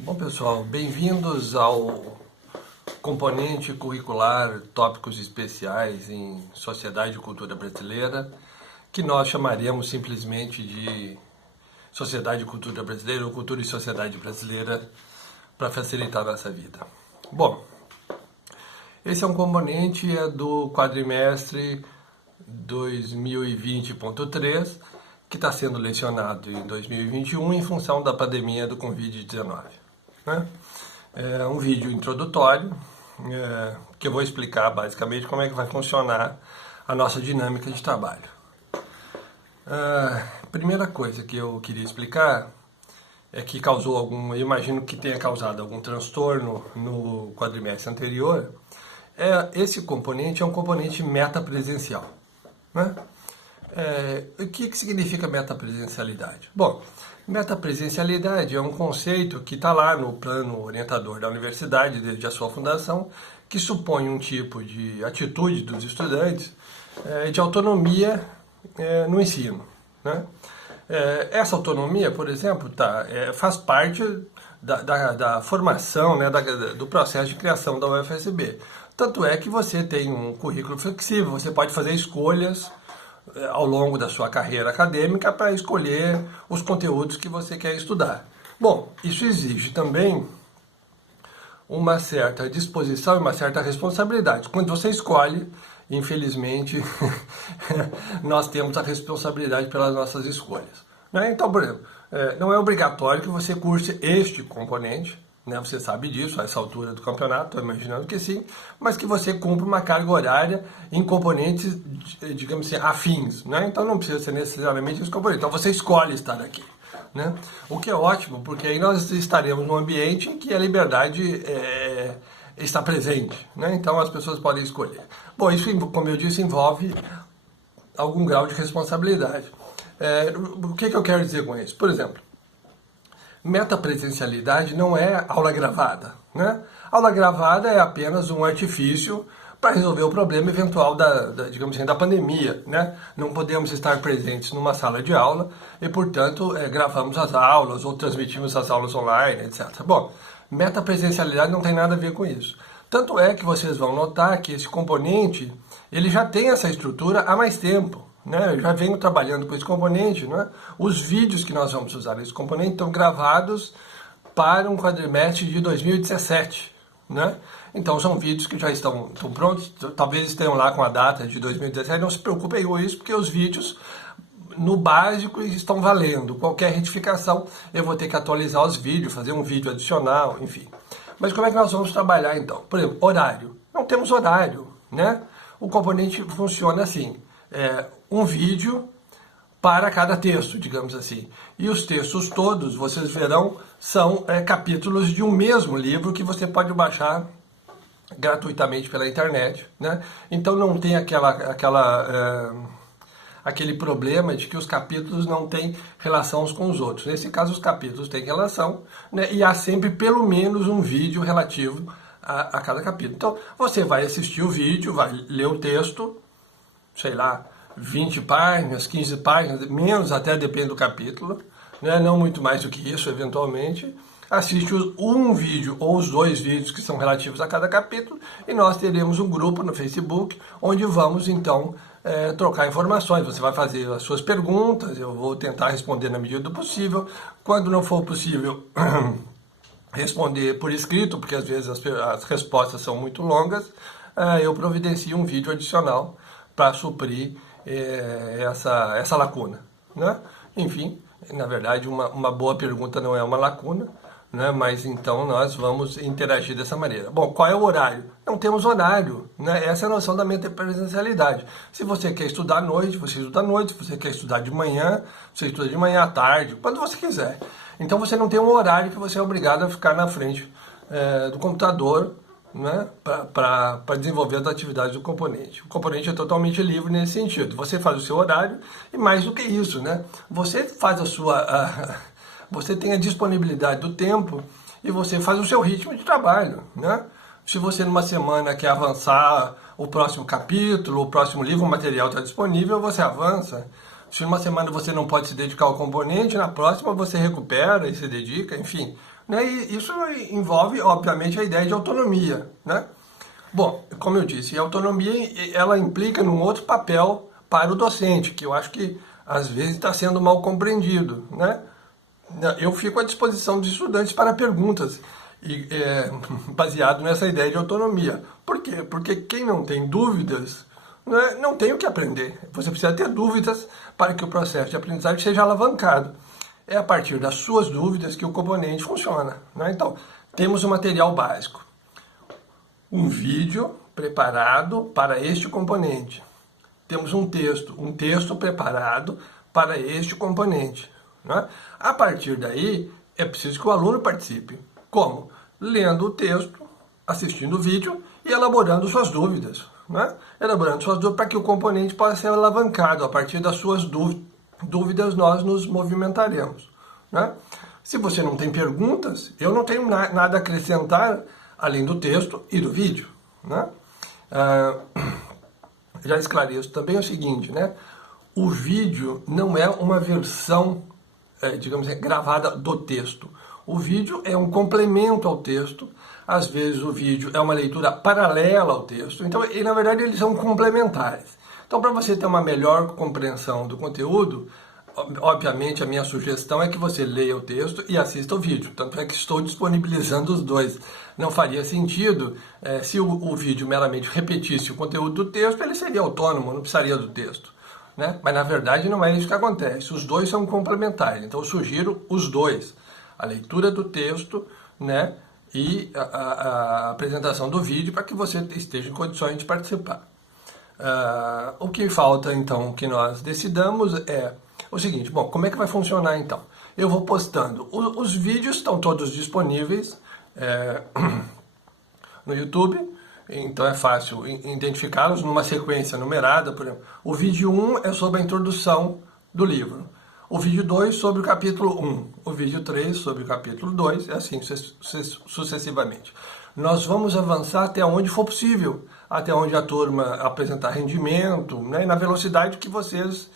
Bom, pessoal, bem-vindos ao componente curricular Tópicos Especiais em Sociedade e Cultura Brasileira, que nós chamaríamos simplesmente de Sociedade e Cultura Brasileira ou Cultura e Sociedade Brasileira para facilitar a nossa vida. Bom, esse é um componente do quadrimestre 2020.3, que está sendo lecionado em 2021 em função da pandemia do Covid-19. Né? É um vídeo introdutório que eu vou explicar basicamente como é que vai funcionar a nossa dinâmica de trabalho. Primeira coisa que eu queria explicar é que causou eu imagino que tenha causado algum transtorno no quadrimestre anterior. Esse componente é um componente metapresencial. Né? O que significa metapresencialidade? Bom, metapresencialidade é um conceito que está lá no plano orientador da universidade, desde a sua fundação, que supõe um tipo de atitude dos estudantes de autonomia no ensino. Né? Essa autonomia, por exemplo, faz parte da formação, né, do processo de criação da UFSB. Tanto é que você tem um currículo flexível, você pode fazer escolhas ao longo da sua carreira acadêmica para escolher os conteúdos que você quer estudar. Bom, isso exige também uma certa disposição e uma certa responsabilidade. Quando você escolhe, infelizmente, nós temos a responsabilidade pelas nossas escolhas. Né? Então, por exemplo, não é obrigatório que você curse este componente, né? Você sabe disso, a essa altura do campeonato, estou imaginando que sim, mas que você cumpra uma carga horária em componentes, digamos assim, afins. Né? Então não precisa ser necessariamente esse componente. Então você escolhe estar aqui. Né? O que é ótimo, porque aí nós estaremos num ambiente em que a liberdade está presente. Né? Então as pessoas podem escolher. Bom, isso, como eu disse, envolve algum grau de responsabilidade. O que eu quero dizer com isso? Por exemplo, metapresencialidade não é aula gravada. Né? Aula gravada é apenas um artifício para resolver o problema eventual digamos assim, da pandemia. Né? Não podemos estar presentes numa sala de aula e, portanto, gravamos as aulas ou transmitimos as aulas online, etc. Bom, metapresencialidade não tem nada a ver com isso. Tanto é que vocês vão notar que esse componente ele já tem essa estrutura há mais tempo. Né? Eu já venho trabalhando com esse componente. Né? Os vídeos que nós vamos usar nesse componente estão gravados para um quadrimestre de 2017. Né? Então são vídeos que já estão prontos, talvez estejam lá com a data de 2017, não se preocupem com isso, porque os vídeos no básico estão valendo. Qualquer retificação eu vou ter que atualizar os vídeos, fazer um vídeo adicional, enfim. Mas como é que nós vamos trabalhar então? Por exemplo, horário. Não temos horário. Né? O componente funciona assim. Um vídeo para cada texto, digamos assim. E os textos todos, vocês verão, são capítulos de um mesmo livro que você pode baixar gratuitamente pela internet. Né? Então não tem aquele problema de que os capítulos não têm relação uns com os outros. Nesse caso, os capítulos têm relação, né? E há sempre pelo menos um vídeo relativo a cada capítulo. Então você vai assistir o vídeo, vai ler o texto, sei lá, 20 páginas, 15 páginas, menos até, depende do capítulo, né? Não muito mais do que isso, eventualmente. Assiste um vídeo ou os dois vídeos que são relativos a cada capítulo e nós teremos um grupo no Facebook onde vamos, então, trocar informações. Você vai fazer as suas perguntas, eu vou tentar responder na medida do possível. Quando não for possível responder por escrito, porque às vezes as respostas são muito longas, eu providencio um vídeo adicional para suprir essa lacuna. Né? Enfim, na verdade, uma boa pergunta não é uma lacuna, né? Mas então nós vamos interagir dessa maneira. Bom, qual é o horário? Não temos horário. Né? Essa é a noção da metapresencialidade. Se você quer estudar à noite, você estuda à noite. Se você quer estudar de manhã, você estuda de manhã à tarde, quando você quiser. Então você não tem um horário que você é obrigado a ficar na frente do computador, né, para desenvolver as atividades do componente. O componente é totalmente livre nesse sentido. Você faz o seu horário e mais do que isso, né, você faz você tem a disponibilidade do tempo e você faz o seu ritmo de trabalho. Né? Se você numa semana quer avançar o próximo capítulo, o próximo livro, o material está disponível, você avança. Se numa semana você não pode se dedicar ao componente, na próxima você recupera e se dedica, enfim. né? E isso envolve, obviamente, a ideia de autonomia, né? Bom, como eu disse, a autonomia ela implica num outro papel para o docente, que eu acho que às vezes está sendo mal compreendido, né? Eu fico à disposição dos estudantes para perguntas baseado nessa ideia de autonomia. Por quê? Porque quem não tem dúvidas, né, não tem o que aprender. Você precisa ter dúvidas para que o processo de aprendizagem seja alavancado. É a partir das suas dúvidas que o componente funciona, né? Então, temos o material básico. Um vídeo preparado para este componente. Temos um texto preparado para este componente, né? A partir daí, é preciso que o aluno participe. Como? Lendo o texto, assistindo o vídeo e elaborando suas dúvidas, né? Elaborando suas dúvidas para que o componente possa ser alavancado. A partir das suas dúvidas, nós nos movimentaremos, né? Se você não tem perguntas, eu não tenho nada a acrescentar além do texto e do vídeo, né? Já esclareço também o seguinte, né? O vídeo não é uma versão, digamos, gravada do texto. O vídeo é um complemento ao texto. Às vezes o vídeo é uma leitura paralela ao texto. Então, na verdade, eles são complementares. Então, para você ter uma melhor compreensão do conteúdo, obviamente, a minha sugestão é que você leia o texto e assista o vídeo. Tanto é que estou disponibilizando os dois. Não faria sentido, se o vídeo meramente repetisse o conteúdo do texto, ele seria autônomo, não precisaria do texto, né? Mas, na verdade, não é isso que acontece. Os dois são complementares. Então, eu sugiro os dois. A leitura do texto, né? E a apresentação do vídeo para que você esteja em condições de participar. O que falta, então, que nós decidamos é o seguinte: bom, como é que vai funcionar então? Eu vou postando. Os vídeos estão todos disponíveis no YouTube, então é fácil identificá-los numa sequência numerada. Por exemplo, o vídeo 1 é sobre a introdução do livro. O vídeo 2 sobre o capítulo 1. O vídeo 3 sobre o capítulo 2, e assim sucessivamente. Nós vamos avançar até onde for possível, até onde a turma apresentar rendimento, né, na velocidade que vocês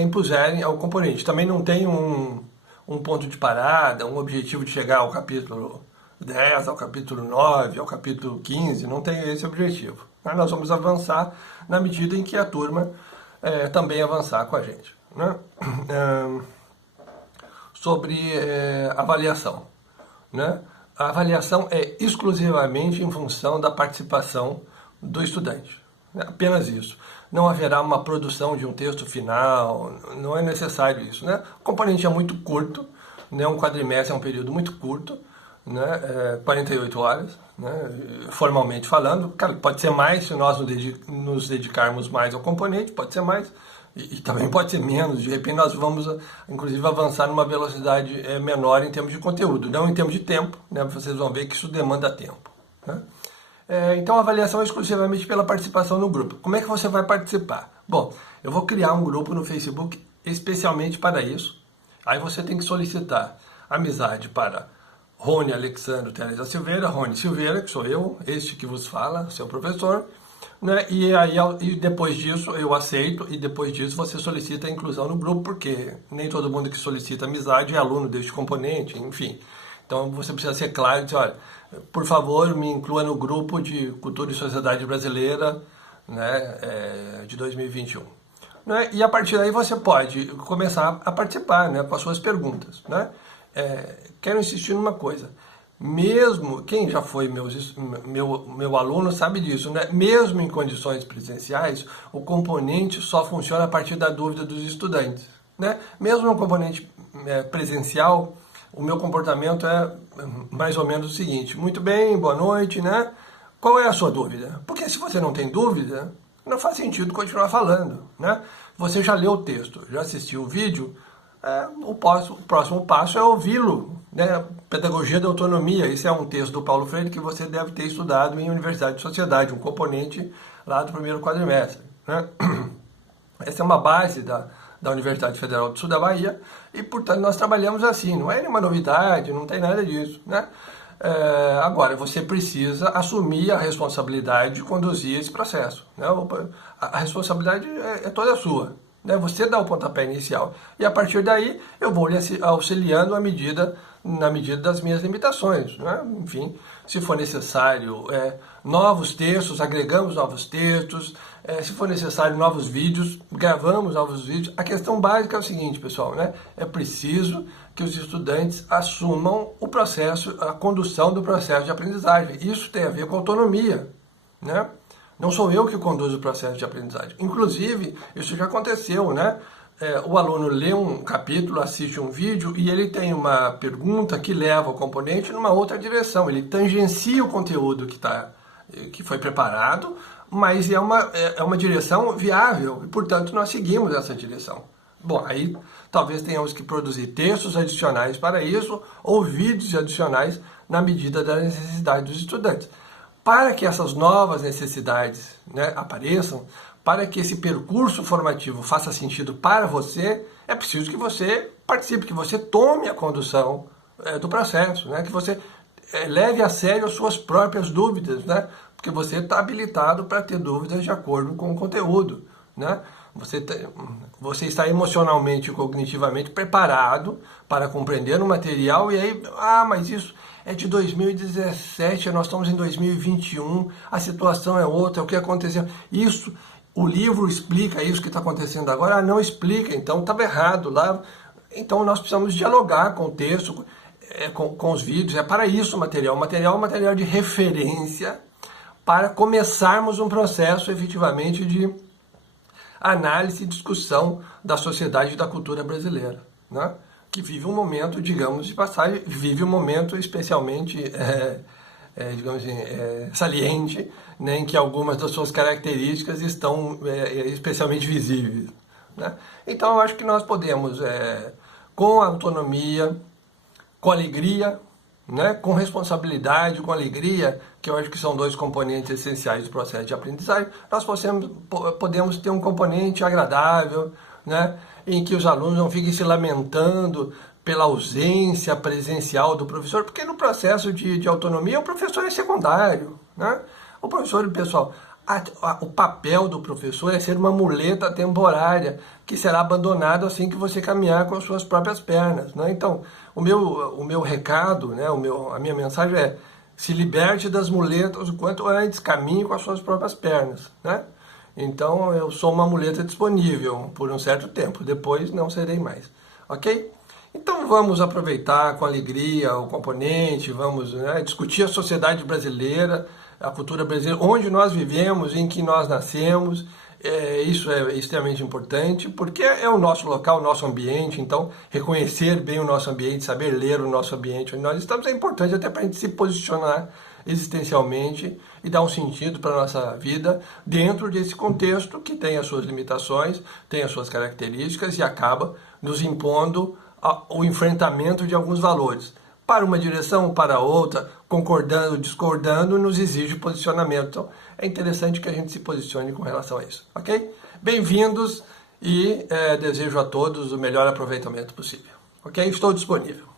impuserem ao componente. Também não tem um ponto de parada, um objetivo de chegar ao capítulo 10, ao capítulo 9, ao capítulo 15, não tem esse objetivo. Mas nós vamos avançar na medida em que a turma também avançar com a gente, né? Sobre avaliação, né? A avaliação é exclusivamente em função da participação do estudante. Apenas isso. Não haverá uma produção de um texto final, não é necessário isso, né? O componente é muito curto, né? Um quadrimestre é um período muito curto, né? 48 horas, né? Formalmente falando. Claro, pode ser mais se nós nos dedicarmos mais ao componente, pode ser mais, e também pode ser menos. De repente nós vamos, inclusive, avançar numa velocidade menor em termos de conteúdo, não em termos de tempo, né? Vocês vão ver que isso demanda tempo, né? Então a avaliação é exclusivamente pela participação no grupo. Como é que você vai participar? Bom, eu vou criar um grupo no Facebook especialmente para isso. Aí você tem que solicitar amizade para Rony Alexandre Teresa Silveira, Rony Silveira, que sou eu, este que vos fala, seu professor, né? E depois disso eu aceito, e depois disso você solicita a inclusão no grupo, porque nem todo mundo que solicita amizade é aluno deste componente, enfim. Então você precisa ser claro e dizer: olha, por favor, me inclua no grupo de Cultura e Sociedade Brasileira, né, de 2021. Né? E a partir daí você pode começar a participar, né, com as suas perguntas, né? Quero insistir numa coisa. Mesmo, quem já foi meu aluno sabe disso, né? Mesmo em condições presenciais, o componente só funciona a partir da dúvida dos estudantes, né? Mesmo no componente presencial, o meu comportamento é mais ou menos o seguinte: muito bem, boa noite, né? Qual é a sua dúvida? Porque se você não tem dúvida, não faz sentido continuar falando, né? Você já leu o texto, já assistiu o vídeo, o próximo passo é ouvi-lo, né? Pedagogia da Autonomia, esse é um texto do Paulo Freire que você deve ter estudado em Universidade de Sociedade, um componente lá do primeiro quadrimestre, né? Essa é uma base da Universidade Federal do Sul da Bahia, e, portanto, nós trabalhamos assim. Não é nenhuma novidade, não tem nada disso, né? Agora, você precisa assumir a responsabilidade de conduzir esse processo, né? A responsabilidade é toda sua, né? Você dá o pontapé inicial, e a partir daí eu vou lhe auxiliando à medida na medida das minhas limitações, né? Enfim, se for necessário novos textos, agregamos novos textos, se for necessário novos vídeos, gravamos novos vídeos. A questão básica é o seguinte, pessoal, né? É preciso que os estudantes assumam o processo, a condução do processo de aprendizagem. Isso tem a ver com autonomia, né? Não sou eu que conduzo o processo de aprendizagem. Inclusive, isso já aconteceu, né? O aluno lê um capítulo, assiste um vídeo e ele tem uma pergunta que leva o componente numa outra direção. Ele tangencia o conteúdo que foi preparado, mas é uma direção viável e, portanto, nós seguimos essa direção. Bom, aí talvez tenhamos que produzir textos adicionais para isso ou vídeos adicionais na medida da necessidade dos estudantes. Para que essas novas necessidades, né, apareçam, para que esse percurso formativo faça sentido para você, é preciso que você participe, que você tome a condução do processo, né, que você leve a sério as suas próprias dúvidas, né, porque você está habilitado para ter dúvidas de acordo com o conteúdo, né? Você está emocionalmente e cognitivamente preparado para compreender o material e aí, mas isso é de 2017, nós estamos em 2021, a situação é outra, o que aconteceu? Isso, o livro explica isso que está acontecendo agora? Não explica, então estava errado lá. Então nós precisamos dialogar com o texto, com os vídeos, é para isso o material. O material é um material de referência para começarmos um processo efetivamente de análise e discussão da sociedade e da cultura brasileira, né? Que vive um momento, digamos, de passagem, vive um momento especialmente, digamos assim, saliente, né, em que algumas das suas características estão especialmente visíveis, né? Então, eu acho que nós podemos, com autonomia, com alegria, né, com responsabilidade, com alegria, que eu acho que são dois componentes essenciais do processo de aprendizagem, nós podemos ter um componente agradável, né, em que os alunos não fiquem se lamentando pela ausência presencial do professor, porque no processo de autonomia o professor é secundário, né? O professor, pessoal, o papel do professor é ser uma muleta temporária que será abandonado assim que você caminhar com as suas próprias pernas, né? Então, o meu recado, né, a minha mensagem é: se liberte das muletas o quanto antes, caminhe com as suas próprias pernas, né? Então, eu sou uma muleta disponível por um certo tempo, depois não serei mais, ok? Então, vamos aproveitar com alegria o componente, vamos, né, discutir a sociedade brasileira, a cultura brasileira, onde nós vivemos, em que nós nascemos. Isso é extremamente importante, porque é o nosso local, o nosso ambiente. Então, reconhecer bem o nosso ambiente, saber ler o nosso ambiente onde nós estamos é importante até para a gente se posicionar existencialmente e dar um sentido para a nossa vida dentro desse contexto que tem as suas limitações, tem as suas características e acaba nos impondo o enfrentamento de alguns valores. Para uma direção, para outra, concordando, discordando, nos exige posicionamento. Então, é interessante que a gente se posicione com relação a isso, ok? Bem-vindos e desejo a todos o melhor aproveitamento possível, ok? Estou disponível.